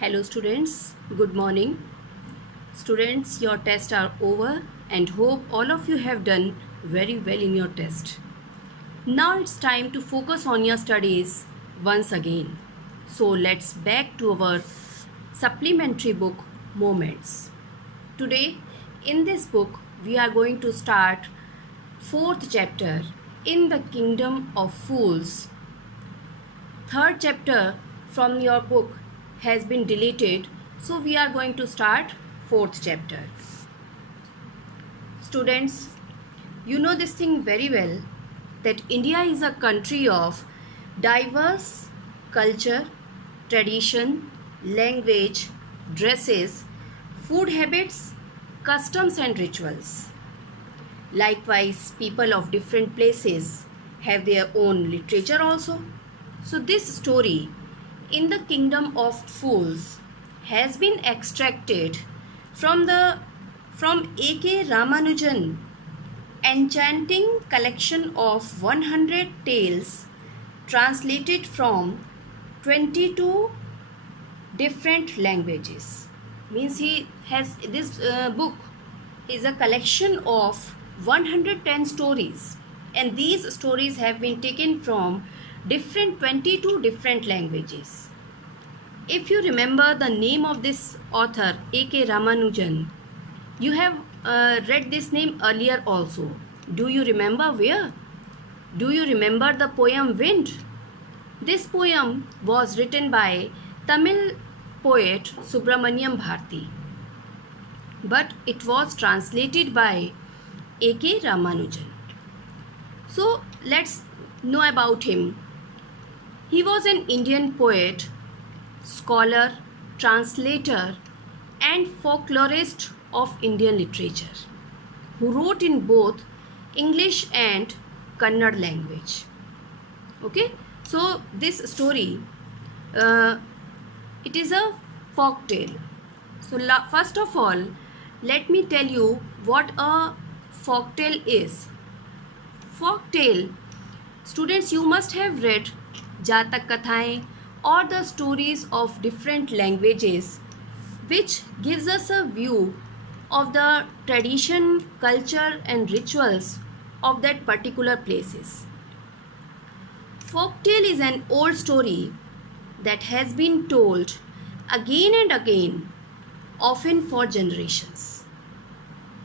Hello students, good morning. Students, your tests are over and hope all of you have done very well in your test. Now it's time to focus on your studies once again. So let's back to our supplementary book Moments. Today in this book we are going to start fourth chapter in the Kingdom of Fools. Third chapter from your book has been deleted, so we are going to start fourth chapter. Students, you know this thing very well that India is a country of diverse culture, tradition, language, dresses, food habits, customs and rituals. Likewise, people of different places have their own literature also. So this story in the Kingdom of Fools has been extracted from A.K. Ramanujan enchanting collection of 100 tales translated from 22 different languages. Means he has this book is a collection of 110 stories, and these stories have been taken from 22 different languages. If you remember the name of this author A.K. Ramanujan, you have read this name earlier also. Do you remember where? Do you remember the poem Wind? This poem was written by Tamil poet Subramaniam Bharati, but it was translated by A.K. Ramanujan. So let's know about him. He was an Indian poet, scholar, translator and folklorist of Indian literature who wrote in both English and Kannada language. Okay, so this story, it is a folk tale. So first of all, let me tell you what a folk tale is. Folk tale, students, you must have read Jatak Kathaएं or the stories of different languages, which gives us a view of the tradition, culture and rituals of that particular places. Folktale is an old story that has been told again and again, often for generations.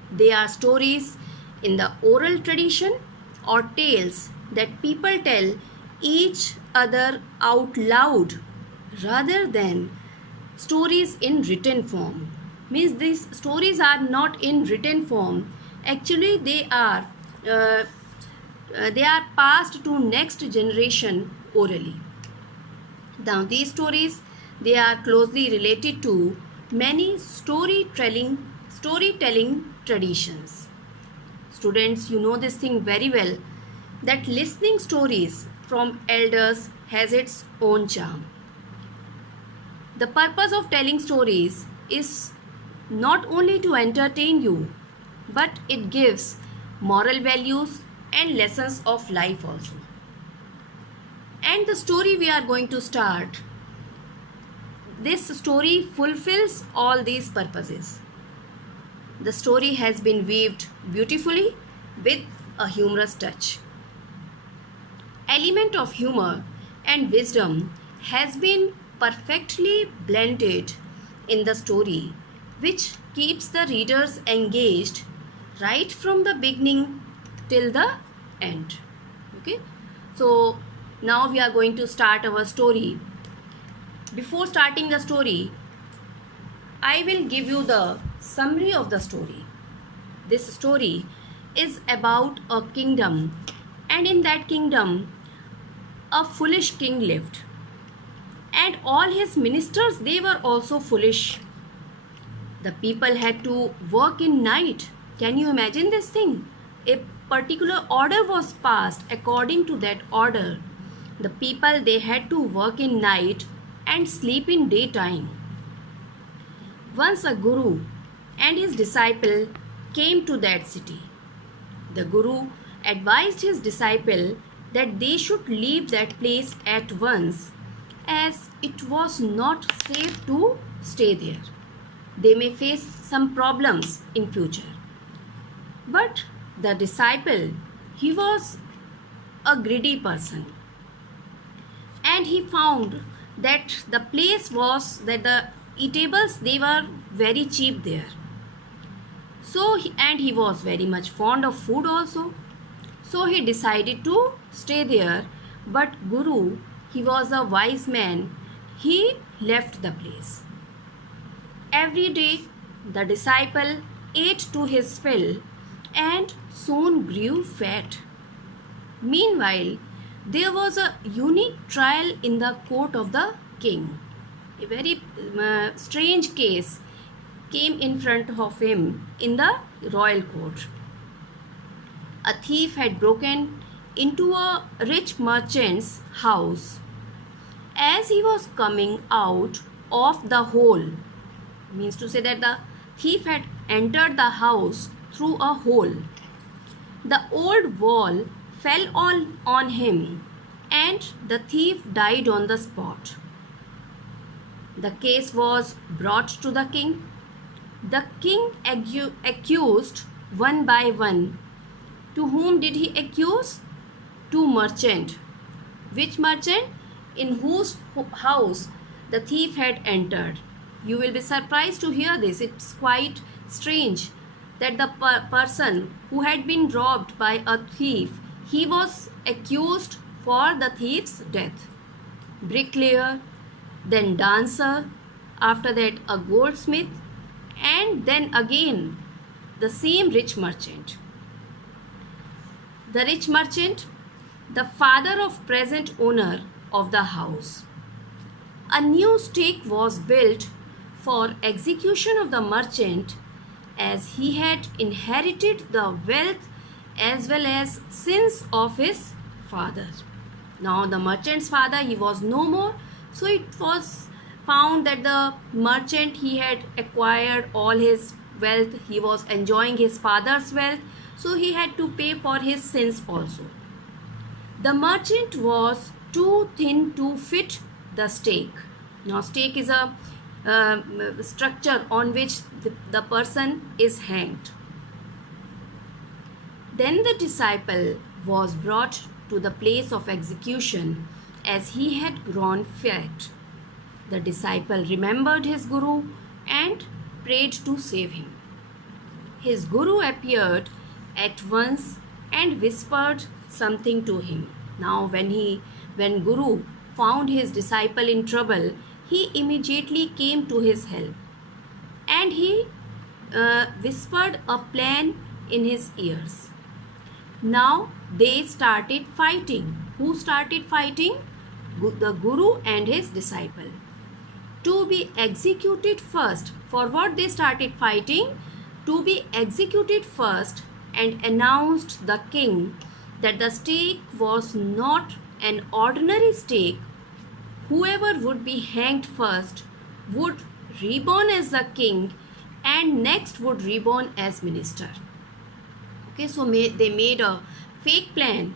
They are stories in the oral tradition or tales that people tell each other out loud rather than stories in written form. Means these stories are not in written form. Actually they are passed to next generation orally. Now these stories, they are closely related to many storytelling traditions. Students, you know this thing very well that listening stories from elders has its own charm. The purpose of telling stories is not only to entertain you, but it gives moral values and lessons of life also. And the story we are going to start, this story fulfills all these purposes. The story has been weaved beautifully with a humorous touch. Element of humor and wisdom has been perfectly blended in the story, which keeps the readers engaged right from the beginning till the end. Okay, so now we are going to start our story. Before starting the story, I will give you the summary of the story. This story is about a kingdom, and in that kingdom a foolish king lived, and all his ministers, they were also foolish. The people had to work in night. Can you imagine this thing? A particular order was passed. According to that order, the people, they had to work in night and sleep in daytime. Once a guru and his disciple came to that city. The guru advised his disciple that they should leave that place at once, as it was not safe to stay there. They may face some problems in future. But the disciple, he was a greedy person, and he found that the place was that the eatables, they were very cheap there. So and he was very much fond of food also. So he decided to stay there. But Guru, he was a wise man. He left the place. Every day the disciple ate to his fill and soon grew fat. Meanwhile, there was a unique trial in the court of the king. A very strange case came in front of him in the royal court. A thief had broken into a rich merchant's house. As he was coming out of the hole, means to say that the thief had entered the house through a hole. The old wall fell on him, and the thief died on the spot. The case was brought to the king. The king accused one by one. To whom did he accuse? To merchant. Which merchant? In whose house the thief had entered. You will be surprised to hear this. It's quite strange that the person who had been robbed by a thief, he was accused for the thief's death. Bricklayer, then dancer, after that a goldsmith, and then again the same rich merchant. The rich merchant, the father of present owner of the house. A new stake was built for execution of the merchant, as he had inherited the wealth as well as sins of his father. Now the merchant's father, he was no more, so it was found that the merchant, he had acquired all his wealth, he was enjoying his father's wealth, so he had to pay for his sins also. The merchant was too thin to fit the stake. Now stake is a structure on which the person is hanged. Then the disciple was brought to the place of execution, as he had grown fat. The disciple remembered his guru and prayed to save him. His guru appeared at once and whispered something to him. Now when guru found his disciple in trouble, he immediately came to his help, and he whispered a plan in his ears. Now they started fighting. Who started fighting? The guru and his disciple. To be executed first. For what they started fighting? To be executed first, and announced the king that the stake was not an ordinary stake. Whoever would be hanged first would reborn as the king, and next would reborn as minister. Okay, so they made a fake plan,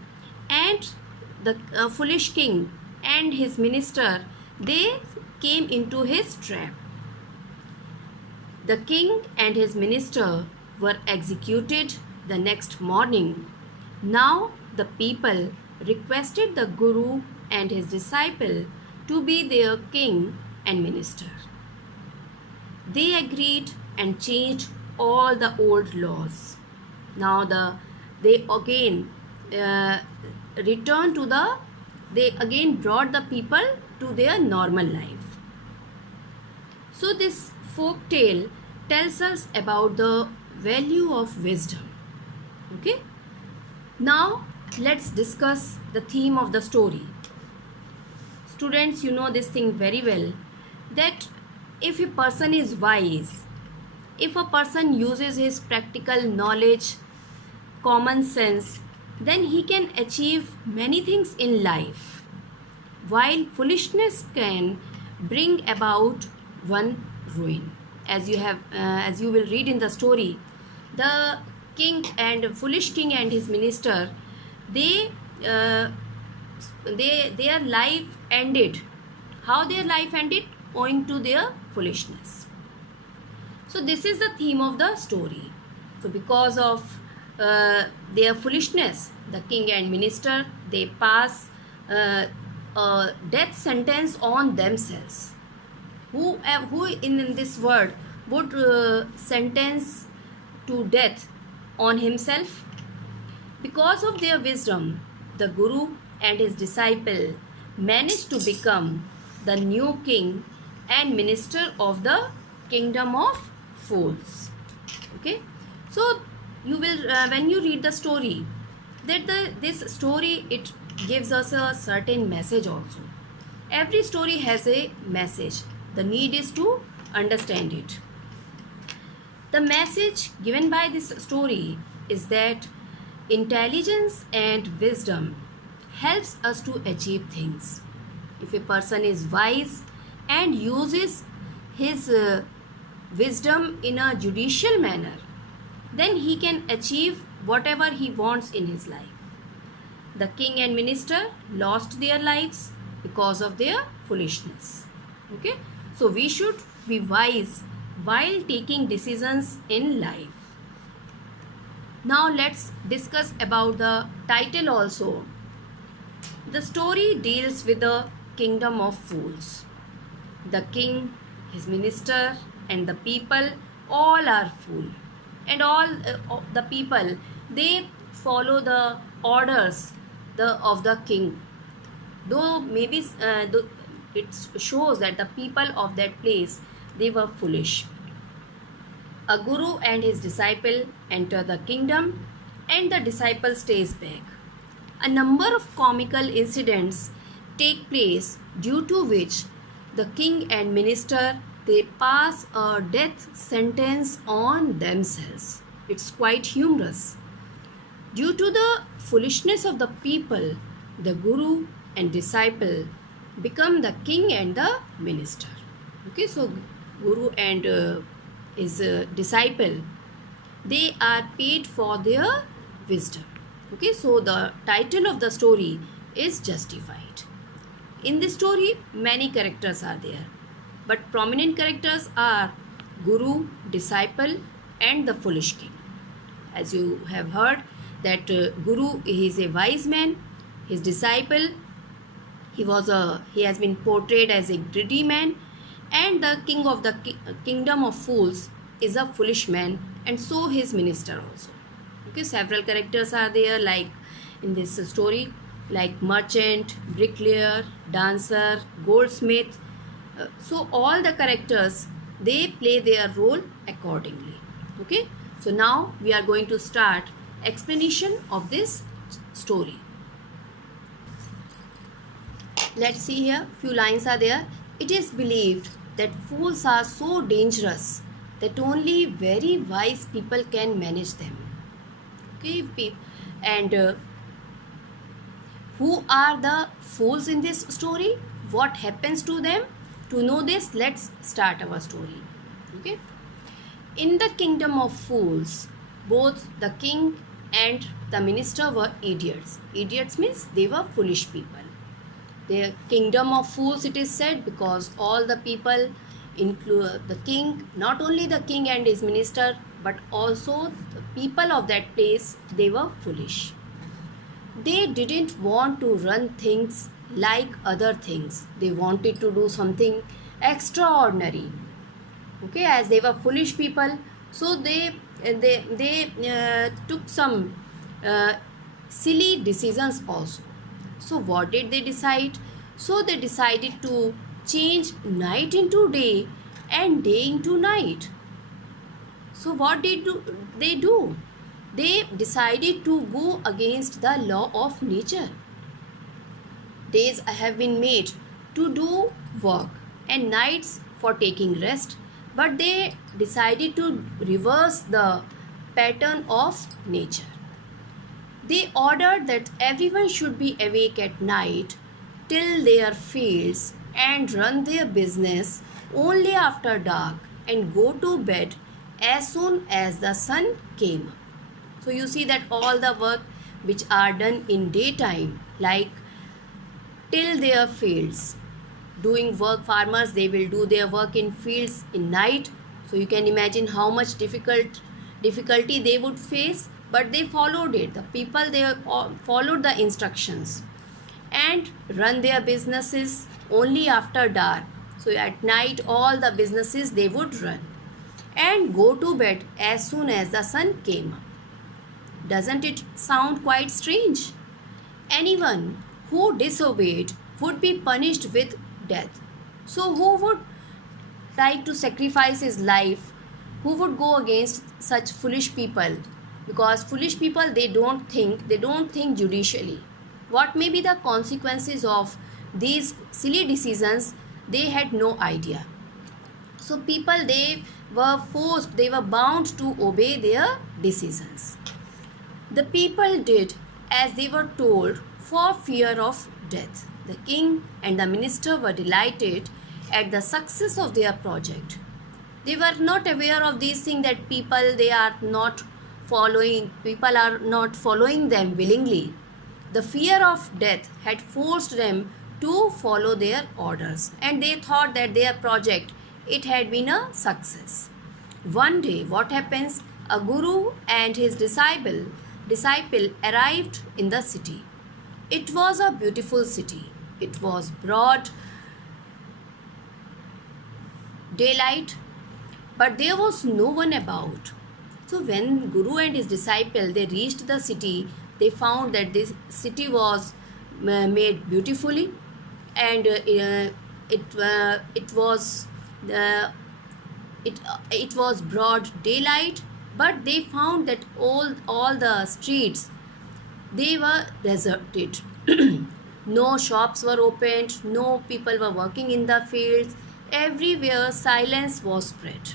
and the foolish king and his minister, they came into his trap. The king and his minister were executed the next morning. Now the people requested the guru and his disciple to be their king and minister. They agreed and changed all the old laws. Now they again brought the people to their normal life. So this folk tale tells us about the value of wisdom. Okay? Now let's discuss the theme of the story. Students, you know this thing very well, that if a person is wise, if a person uses his practical knowledge, common sense, then he can achieve many things in life, while foolishness can bring about one ruin. As you will read in the story, the foolish king and his minister, their life ended. how their life ended owing to their foolishness. So this is the theme of the story. So because of their foolishness, the king and minister, they pass a death sentence on themselves. Who in this world would sentence to death on himself? Because of their wisdom, the Guru and his disciple managed to become the new king and minister of the kingdom of fools. Okay, so you will when you read the story, that this story, it gives us a certain message also. Every story has a message. The need is to understand it. The message given by this story is that intelligence and wisdom helps us to achieve things. If a person is wise and uses his wisdom in a judicial manner, then he can achieve whatever he wants in his life. The king and minister lost their lives because of their foolishness. Okay, so we should be wise while taking decisions in life. Now let's discuss about the title also. The story deals with the kingdom of fools. The king, his minister, and the people all are fool, and all the people, they follow the orders of the king. Though maybe it shows that the people of that place, they were foolish. A guru and his disciple enter the kingdom, and the disciple stays back. A number of comical incidents take place, due to which the king and minister, they pass a death sentence on themselves. It's quite humorous. Due to the foolishness of the people, the guru and disciple become the king and the minister. Okay, so guru and his disciple, they are paid for their wisdom. Okay, so the title of the story is Justified. In this story, many characters are there, but prominent characters are guru, disciple, and the foolish king. As you have heard that guru, he is a wise man. His disciple, he has been portrayed as a greedy man, and the king of the kingdom of fools is a foolish man, and so his minister also. Okay, several characters are there, like in this story, like merchant, bricklayer, dancer, goldsmith. So all the characters, they play their role accordingly. Okay, so now we are going to start explanation of this story. Let's see here, few lines are there. It is believed that fools are so dangerous that only very wise people can manage them. Okay, and who are the fools in this story? What happens to them? To know this, let's start our story. Okay, in the kingdom of fools, both the king and the minister were idiots. Idiots means they were foolish people. The kingdom of fools, it is said, because all the people, include the king, not only the king and his minister, but also the people of that place, they were foolish. They didn't want to run things like other things. They wanted to do something extraordinary. Okay, as they were foolish people, so they took some silly decisions also. So what did they decide? So they decided to change night into day and day into night. So what did they do? They decided to go against the law of nature. Days have been made to do work and nights for taking rest, but they decided to reverse the pattern of nature. They ordered that everyone should be awake at night, till their fields, and run their business only after dark, and go to bed as soon as the sun came up. So you see that all the work which are done in daytime, like till their fields, doing work. Farmers, they will do their work in fields in night. So you can imagine how much difficulty they would face, but they followed it. The people, they followed the instructions and run their businesses only after dark. So at night all the businesses they would run and go to bed as soon as the sun came up. Doesn't it sound quite strange? Anyone who disobeyed would be punished with death. So who would like to sacrifice his life? Who would go against such foolish people? Because foolish people, they don't think judicially. What may be the consequences of these silly decisions? They had no idea. So people, they were bound to obey their decisions. The people did as they were told for fear of death. The king and the minister were delighted at the success of their project. They were not aware of these things, that people are not following them willingly. The fear of death had forced them to follow their orders, and they thought that their project, it had been a success. One day, what happens? A guru and his disciple arrived in the city. It was a beautiful city. It was broad daylight, but there was no one about. So when Guru and his disciple, they reached the city, they found that this city was made beautifully, and it was broad daylight, but they found that all the streets, they were deserted. No shops were opened, no people were working in the fields. Everywhere silence was spread.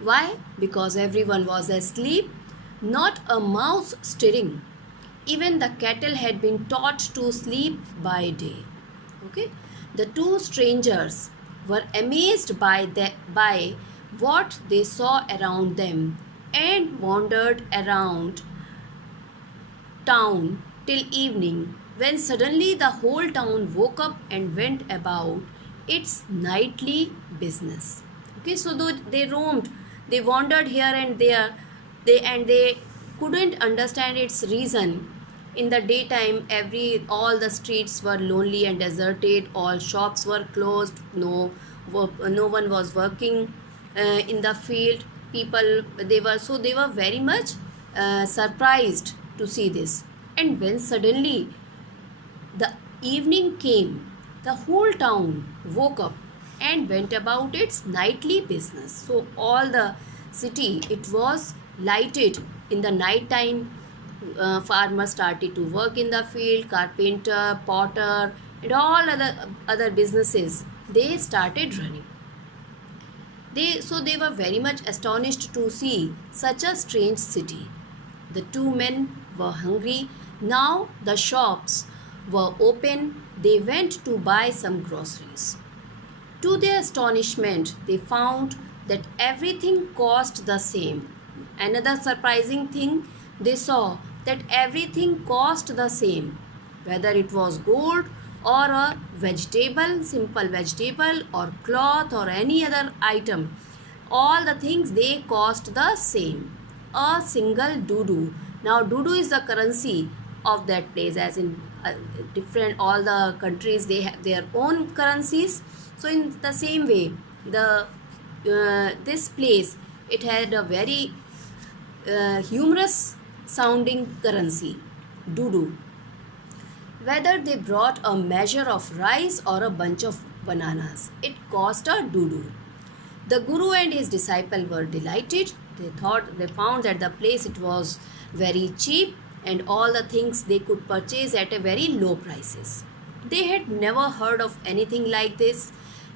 Why? Because everyone was asleep, not a mouse stirring. Even the cattle had been taught to sleep by day. Okay? The two strangers were amazed by what they saw around them and wandered around town till evening, when suddenly the whole town woke up and went about its nightly business. Okay, so though they roamed, they wandered here and there, they couldn't understand its reason. In the daytime, all the streets were lonely and deserted. All shops were closed. No one was working in the field. People, they were very much surprised to see this. And when suddenly the evening came, the whole town woke up and went about its nightly business. So all the city, it was lighted in the night time. Farmers started to work in the field, carpenter, potter, and all other businesses, they started running. They were very much astonished to see such a strange city. The two men were hungry. Now the shops were open. They went to buy some groceries. To their astonishment, they found that everything cost the same. Another surprising thing, they saw that everything cost the same, whether it was gold or a vegetable, simple vegetable, or cloth or any other item. All the things, they cost the same. A single dudu. Now dudu is the currency of that place, as in all the countries, they have their own currencies. So in the same way, this place, it had a very humorous sounding currency, dudu. Whether they brought a measure of rice or a bunch of bananas, it cost a dudu. The guru and his disciple were delighted. They found that the place, it was very cheap, and all the things they could purchase at a very low prices. They had never heard of anything like this.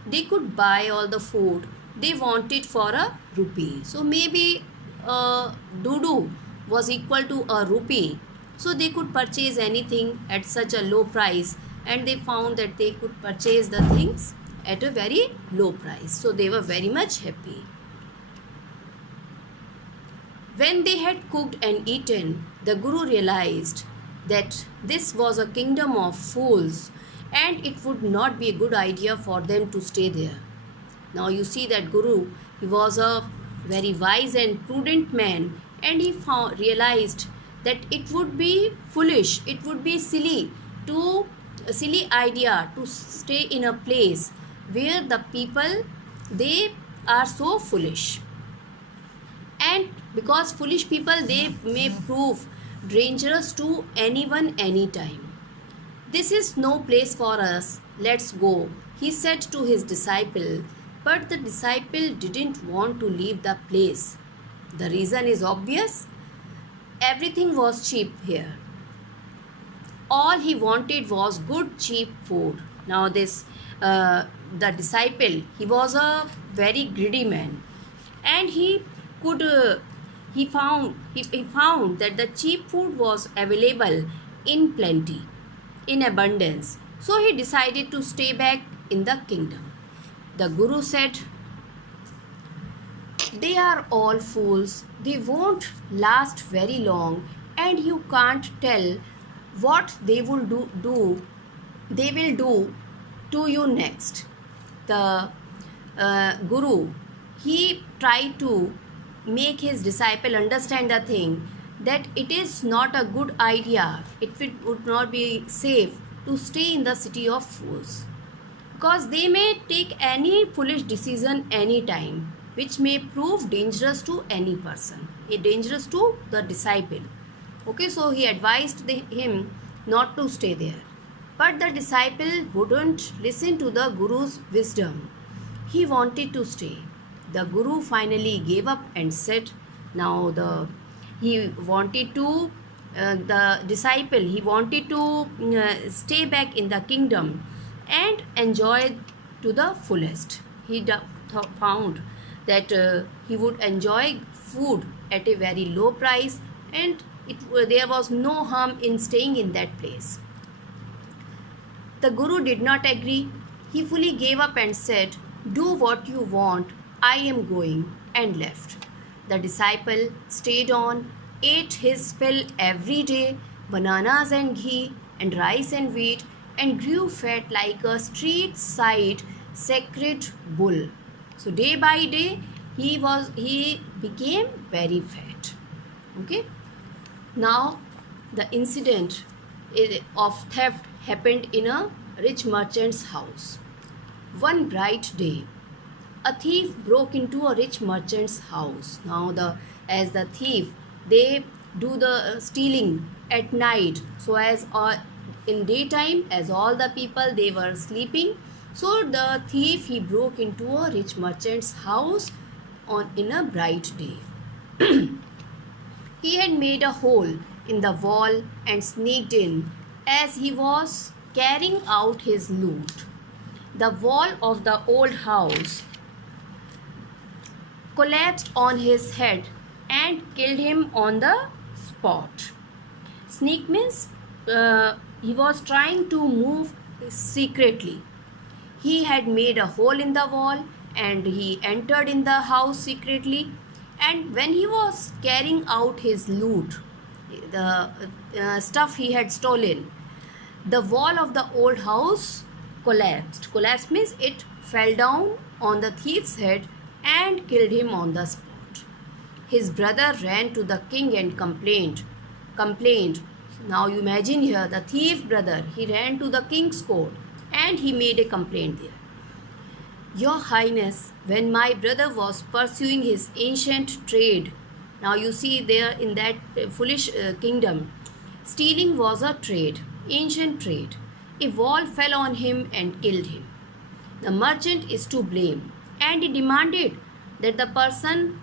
They could buy all the food they wanted for a rupee. So maybe dudu was equal to a rupee. So they could purchase anything at such a low price, and they found that they could purchase the things at a very low price. So they were very much happy. When they had cooked and eaten, the Guru realized that this was a kingdom of fools and it would not be a good idea for them to stay there. Now you see that Guru, he was a very wise and prudent man, and he realized that it would be foolish, it would be to a silly idea to stay in a place where the people, they are so foolish, and because foolish people, they may prove dangerous to anyone anytime. This is no place for us. Let's go, he said to his disciple. But the disciple didn't want to leave the place. The reason is obvious. Everything was cheap here. All he wanted was good, cheap food. Now, the disciple, he was a very greedy man, and could he found that the cheap food was available in plenty, in abundance. So he decided to stay back in the kingdom. The Guru said, they are all fools. They won't last very long, and you can't tell what they will do to you next. The Guru, he tried to make his disciple understand the thing that it is not a good idea, would not be safe to stay in the city of fools, because they may take any foolish decision anytime, which may prove dangerous to any person, dangerous to the disciple. Okay, so he advised him not to stay there. But the disciple wouldn't listen to the Guru's wisdom. He wanted to stay. The Guru finally gave up and said, now he wanted to, the disciple, he wanted to stay back in the kingdom and enjoy to the fullest. He found that he would enjoy food at a very low price, and there was no harm in staying in that place. The Guru did not agree. He fully gave up and said, do what you want, I am going, and left. The disciple stayed on, ate his fill every day, bananas and ghee and rice and wheat, and grew fat like a street side sacred bull. So day by day he became very fat. Okay. Now the incident of theft happened in a rich merchant's house. One bright day, a thief broke into a rich merchant's house. Now as the thief, they do the stealing at night, so as in daytime, as all the people, they were sleeping. So the thief, he broke into a rich merchant's house in a bright day. He had made a hole in the wall and sneaked in. As he was carrying out his loot, the wall of the old house collapsed on his head and killed him on the spot. Sneak means he was trying to move secretly. He had made a hole in the wall and he entered in the house secretly, and when he was carrying out his loot, the stuff he had stolen, the wall of the old house collapsed. Collapsed means it fell down on the thief's head and killed him on the spot. His brother ran to the king and complained. Now you imagine here, the thief brother, he ran to the king's court and he made a complaint there. Your Highness, when my brother was pursuing his ancient trade, now you see there in that foolish kingdom, stealing was a trade, ancient trade. A wall fell on him and killed him. The merchant is to blame, and he demanded that the person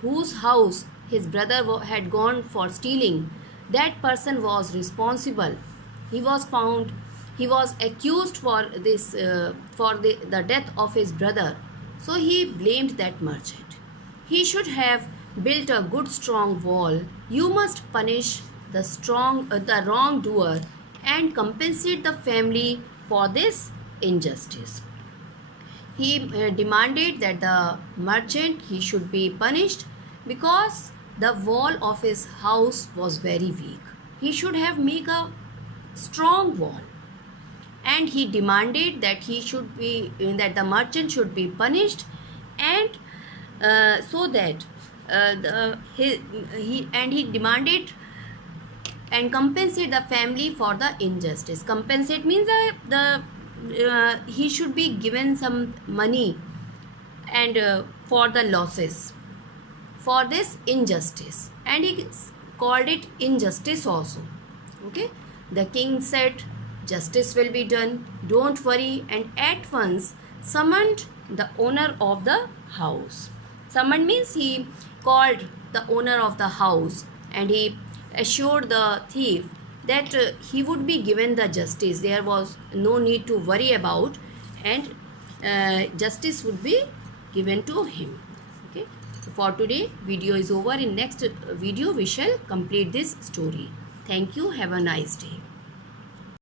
whose house his brother had gone for stealing, that person was responsible. He was accused for this for the death of his brother. So he blamed that merchant. He should have built a good strong wall. You must punish the wrongdoer and compensate the family for this injustice. He demanded that the merchant, he should be punished because the wall of his house was very weak. He should have made a strong wall. and he demanded that the merchant should be punished, and so that he demanded and compensate the family for the injustice. Compensate means he should be given some money and for the losses for this injustice, and he called it injustice also. Okay, the king said, justice will be done, don't worry, and at once summoned the owner of the house. Summoned means he called the owner of the house, and he assured the thief that he would be given the justice. There was no need to worry about, and justice would be given to him. Okay, so for today video is over. In next video we shall complete this story. Thank you. Have a nice day.